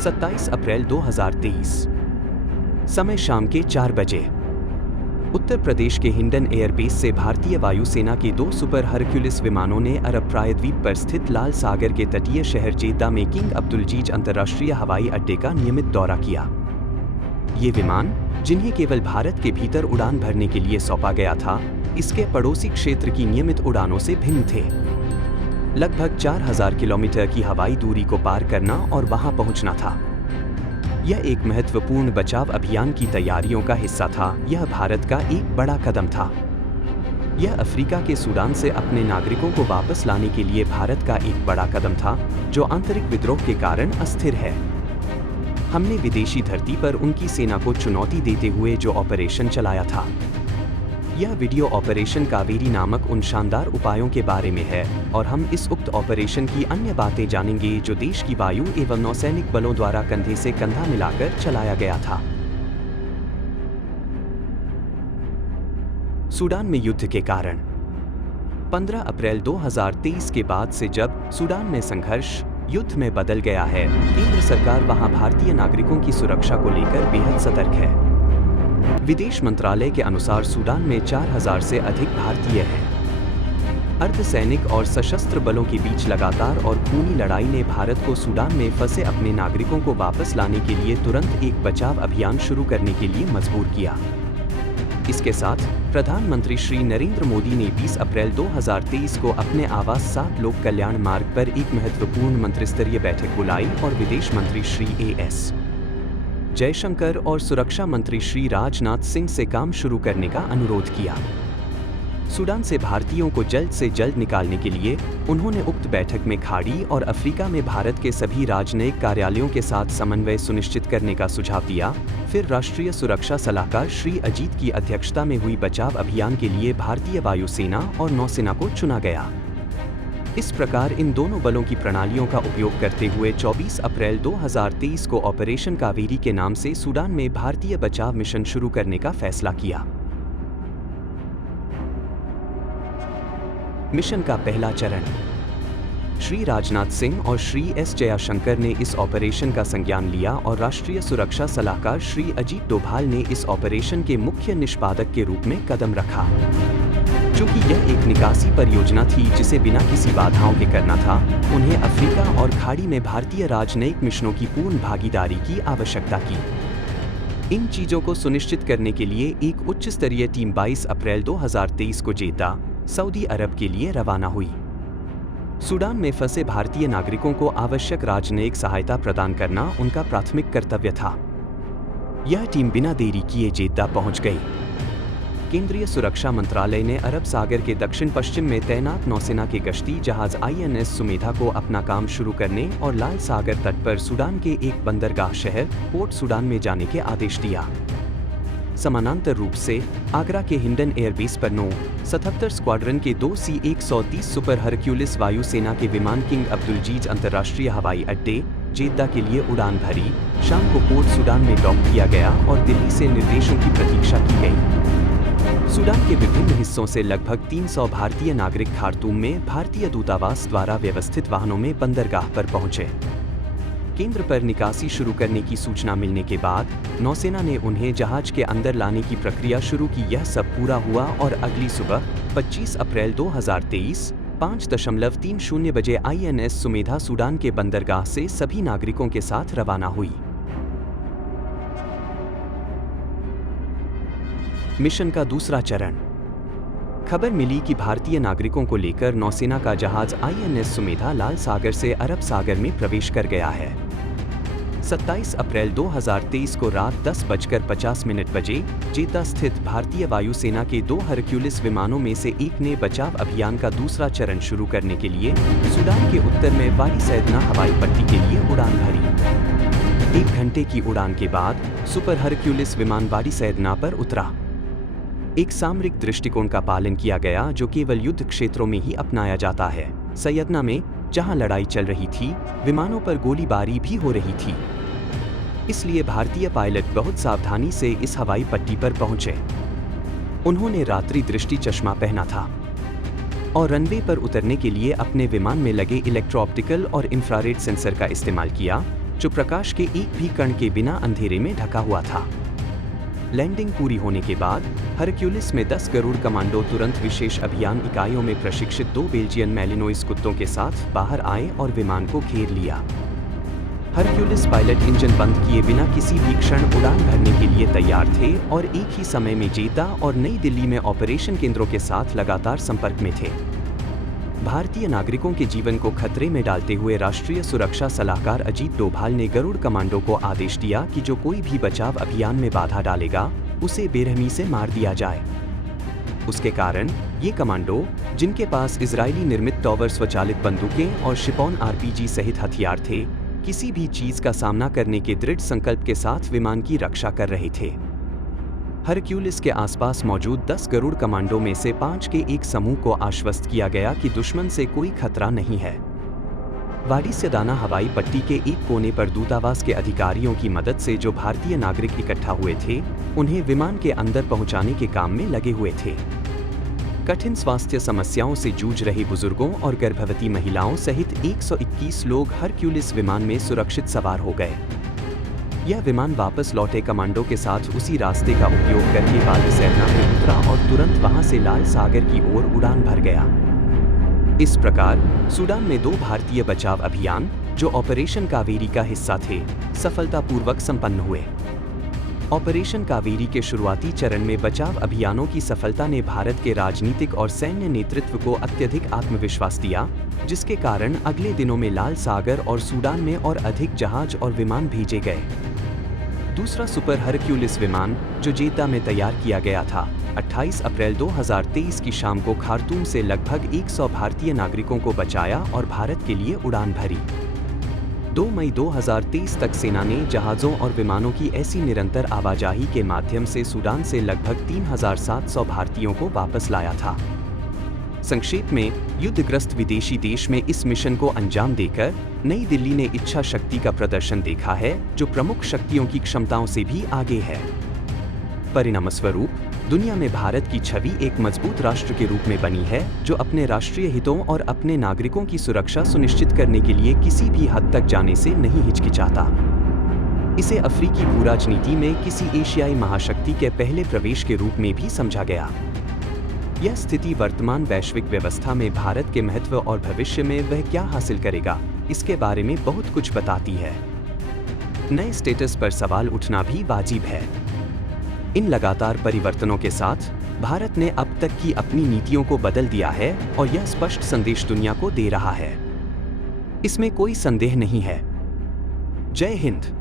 27 अप्रैल 2023। समय शाम के 4 बजे। उत्तर प्रदेश के हिंडन एयरबेस से भारतीय वायुसेना के 2 सुपर हरक्यूलिस विमानों ने अरब प्रायद्वीप पर स्थित लाल सागर के तटीय शहर जेद्दा में किंग अब्दुलजीज अंतर्राष्ट्रीय हवाई अड्डे का नियमित दौरा किया। ये विमान, जिन्हें केवल भारत के भीतर उड़ान भरने के लिए सौंपा गया था, इसके पड़ोसी क्षेत्र की नियमित उड़ानों से भिन्न थे। लगभग 4000 किलोमीटर की हवाई दूरी को पार करना और वहां पहुंचना था। यह एक महत्वपूर्ण बचाव अभियान की तैयारियों का हिस्सा था। यह भारत का एक बड़ा कदम था। यह अफ्रीका के सूडान से अपने नागरिकों को वापस लाने के लिए भारत का एक बड़ा कदम था, जो आंतरिक विद्रोह के कारण अस्थिर है। हमने विदेशी धरती पर उनकी सेना को चुनौती देते हुए जो ऑपरेशन चलाया था। यह वीडियो ऑपरेशन कावेरी नामक उन शानदार उपायों के बारे में है, और हम इस उक्त ऑपरेशन की अन्य बातें जानेंगे जो देश की वायु एवं नौसैनिक बलों द्वारा कंधे से कंधा मिलाकर चलाया गया था। सूडान में युद्ध के कारण। 15 अप्रैल 2023 के बाद से जब सूडान में संघर्ष युद्ध में बदल गया है, केंद्र सरकार वहां भारतीय नागरिकों की सुरक्षा को लेकर बेहद सतर्क है। विदेश मंत्रालय के अनुसार सूडान में 4000 से अधिक भारतीय हैं। अर्धसैनिक और सशस्त्र बलों के बीच लगातार और खूनी लड़ाई ने भारत को सूडान में फंसे अपने नागरिकों को वापस लाने के लिए तुरंत एक बचाव अभियान शुरू करने के लिए मजबूर किया। इसके साथ प्रधानमंत्री श्री नरेंद्र मोदी ने 20 अप्रैल 2023 को अपने आवास 7 लोक कल्याण मार्ग पर एक महत्वपूर्ण मंत्रिस्तरीय बैठक बुलाई और विदेश मंत्री श्री एस जयशंकर और सुरक्षा मंत्री श्री राजनाथ सिंह से काम शुरू करने का अनुरोध किया। सूडान से भारतीयों को जल्द से जल्द निकालने के लिए उन्होंने उक्त बैठक में खाड़ी और अफ्रीका में भारत के सभी राजनयिक कार्यालयों के साथ समन्वय सुनिश्चित करने का सुझाव दिया। फिर राष्ट्रीय सुरक्षा सलाहकार श्री अजीत की अध्यक्षता में हुई बचाव अभियान के लिए भारतीय वायुसेना और नौसेना को चुना गया। इस प्रकार इन दोनों बलों की प्रणालियों का उपयोग करते हुए 24 अप्रैल 2023 को ऑपरेशन कावेरी के नाम से सूडान में भारतीय बचाव मिशन शुरू करने का फैसला किया। मिशन का पहला चरण। श्री राजनाथ सिंह और श्री एस जयशंकर ने इस ऑपरेशन का संज्ञान लिया और राष्ट्रीय सुरक्षा सलाहकार श्री अजीत डोभाल ने इस ऑपरेशन के मुख्य निष्पादक के रूप में कदम रखा। चूंकि यह एक निकासी परियोजना थी जिसे बिना किसी बाधाओं के करना था, उन्हें अफ्रीका और खाड़ी में भारतीय राजनयिक मिशनों की पूर्ण भागीदारी की आवश्यकता की। इन चीजों को सुनिश्चित करने के लिए एक उच्च स्तरीय टीम 22 अप्रैल 2023 को जेद्दा, सऊदी अरब के लिए रवाना हुई। सूडान में फंसे भारतीय नागरिकों को आवश्यक राजनयिक सहायता प्रदान करना उनका प्राथमिक कर्तव्य था। यह टीम बिना देरी किए जेद्दा पहुंच गई। केंद्रीय सुरक्षा मंत्रालय ने अरब सागर के दक्षिण पश्चिम में तैनात नौसेना के गश्ती जहाज INS सुमेधा को अपना काम शुरू करने और लाल सागर तट पर सूडान के एक बंदरगाह शहर पोर्ट सूडान में जाने के आदेश दिया। समानांतर रूप से आगरा के हिंडन एयरबेस पर 977 स्क्वाड्रन के 2 C-130 सुपर हरक्यूलिस वायुसेना के विमान किंग अब्दुलजीज अंतर्राष्ट्रीय हवाई अड्डे जेद्दा के लिए उड़ान भरी। शाम को पोर्ट सूडान में डॉक किया गया और दिल्ली से निर्देशों की प्रतीक्षा की गई। सूडान के विभिन्न हिस्सों से लगभग 300 भारतीय नागरिक खार्तूम में भारतीय दूतावास द्वारा व्यवस्थित वाहनों में बंदरगाह पर पहुंचे। केंद्र पर निकासी शुरू करने की सूचना मिलने के बाद नौसेना ने उन्हें जहाज के अंदर लाने की प्रक्रिया शुरू की। यह सब पूरा हुआ और अगली सुबह 25 अप्रैल 2023 5:30 बजे INS सुमेधा सूडान के बंदरगाह से सभी नागरिकों के साथ रवाना हुई। मिशन का दूसरा चरण। खबर मिली कि भारतीय नागरिकों को लेकर नौसेना का जहाज INS सुमेधा लाल सागर से अरब सागर में प्रवेश कर गया है। 27 अप्रैल 2023 को रात 10:50 बजे जेद्दा स्थित भारतीय वायुसेना के 2 हरक्यूलिस विमानों में से एक ने बचाव अभियान का दूसरा चरण शुरू करने के लिए सूडान के उत्तर में वाडी सैदना हवाई पट्टी के लिए उड़ान भरी। 1 घंटे की उड़ान के बाद सुपर हरक्यूलिस विमान वाडी सैदना पर उतरा। एक सामरिक दृष्टिकोण का पालन किया गया जो केवल युद्ध क्षेत्रों में ही अपनाया जाता है। सैयदना में, जहां लड़ाई चल रही थी, विमानों पर गोलीबारी भी हो रही थी। इसलिए भारतीय पायलट बहुत सावधानी से इस हवाई पट्टी पर पहुंचे। उन्होंने रात्रि दृष्टि चश्मा पहना था और रनवे पर उतरने के लिए अपने विमान में लगे इलेक्ट्रो ऑप्टिकल और इंफ्रारेड सेंसर का इस्तेमाल किया। जो प्रकाश के एक भी कण के बिना अंधेरे में ढका हुआ था। लैंडिंग पूरी होने के बाद हरक्यूलिस में 10 गरुड़ कमांडो तुरंत विशेष अभियान इकाइयों में प्रशिक्षित 2 बेल्जियन मैलिनोइस कुत्तों के साथ बाहर आए और विमान को घेर लिया। हरक्यूलिस पायलट इंजन बंद किए बिना किसी भी क्षण उड़ान भरने के लिए तैयार थे और एक ही समय में जेद्दा और नई दिल्ली में ऑपरेशन केंद्रों के साथ लगातार संपर्क में थे। भारतीय नागरिकों के जीवन को खतरे में डालते हुए राष्ट्रीय सुरक्षा सलाहकार अजीत डोभाल ने गरुड़ कमांडो को आदेश दिया कि जो कोई भी बचाव अभियान में बाधा डालेगा, उसे बेरहमी से मार दिया जाए। उसके कारण ये कमांडो, जिनके पास इजरायली निर्मित टॉवर स्वचालित बंदूकें और शिपॉन आरपीजी सहित हथियार थे, किसी भी चीज का सामना करने के दृढ़ संकल्प के साथ विमान की रक्षा कर रहे थे। हरक्यूलिस के आसपास मौजूद 10 गरुड़ कमांडो में से 5 के एक समूह को आश्वस्त किया गया कि दुश्मन से कोई खतरा नहीं है। वाडिस्यदाना हवाई पट्टी के एक कोने पर दूतावास के अधिकारियों की मदद से जो भारतीय नागरिक इकट्ठा हुए थे, उन्हें विमान के अंदर पहुंचाने के काम में लगे हुए थे। कठिन स्वास्थ्य समस्याओं से जूझ रही बुजुर्गों और गर्भवती महिलाओं सहित 121 लोग हरक्यूलिस विमान में सुरक्षित सवार हो गए। यह विमान वापस लौटे कमांडो के साथ उसी रास्ते का उपयोग करके वायुसेना में उतरा और तुरंत वहां से लाल सागर की ओर उड़ान भर गया। इस प्रकार सूडान में 2 भारतीय बचाव अभियान, जो ऑपरेशन कावेरी का हिस्सा थे, सफलतापूर्वक संपन्न हुए। ऑपरेशन कावेरी के शुरुआती चरण में बचाव अभियानों की सफलता ने भारत के राजनीतिक और सैन्य नेतृत्व को अत्यधिक आत्मविश्वास दिया, जिसके कारण अगले दिनों में लाल सागर और सूडान में और अधिक जहाज और विमान भेजे गए। दूसरा सुपर हरक्यूलिस विमान, जो जेद्दा में तैयार किया गया था, 28 अप्रैल 2023 की शाम को खार्तूम से लगभग 100 भारतीय नागरिकों को बचाया और भारत के लिए उड़ान भरी। 2 मई 2023 तक सेना ने जहाज़ों और विमानों की ऐसी निरंतर आवाजाही के माध्यम से सूडान से लगभग 3700 भारतीयों को वापस लाया था। संक्षेप में, युद्धग्रस्त विदेशी देश में इस मिशन को अंजाम देकर नई दिल्ली ने इच्छा शक्ति का प्रदर्शन देखा है, जो प्रमुख शक्तियों की क्षमताओं से भी आगे है। परिणामस्वरूप दुनिया में भारत की छवि एक मजबूत राष्ट्र के रूप में बनी है, जो अपने राष्ट्रीय हितों और अपने नागरिकों की सुरक्षा सुनिश्चित करने के लिए किसी भी हद तक जाने से नहीं हिचकिचाता। इसे अफ्रीकी भू-राजनीति में किसी एशियाई महाशक्ति के पहले प्रवेश के रूप में भी समझा गया। यह स्थिति वर्तमान वैश्विक व्यवस्था में भारत के महत्व और भविष्य में वह क्या हासिल करेगा, इसके बारे में बहुत कुछ बताती है। नए स्टेटस पर सवाल उठना भी वाजिब है। इन लगातार परिवर्तनों के साथ भारत ने अब तक की अपनी नीतियों को बदल दिया है और यह स्पष्ट संदेश दुनिया को दे रहा है। इसमें कोई संदेह नहीं है। जय हिंद।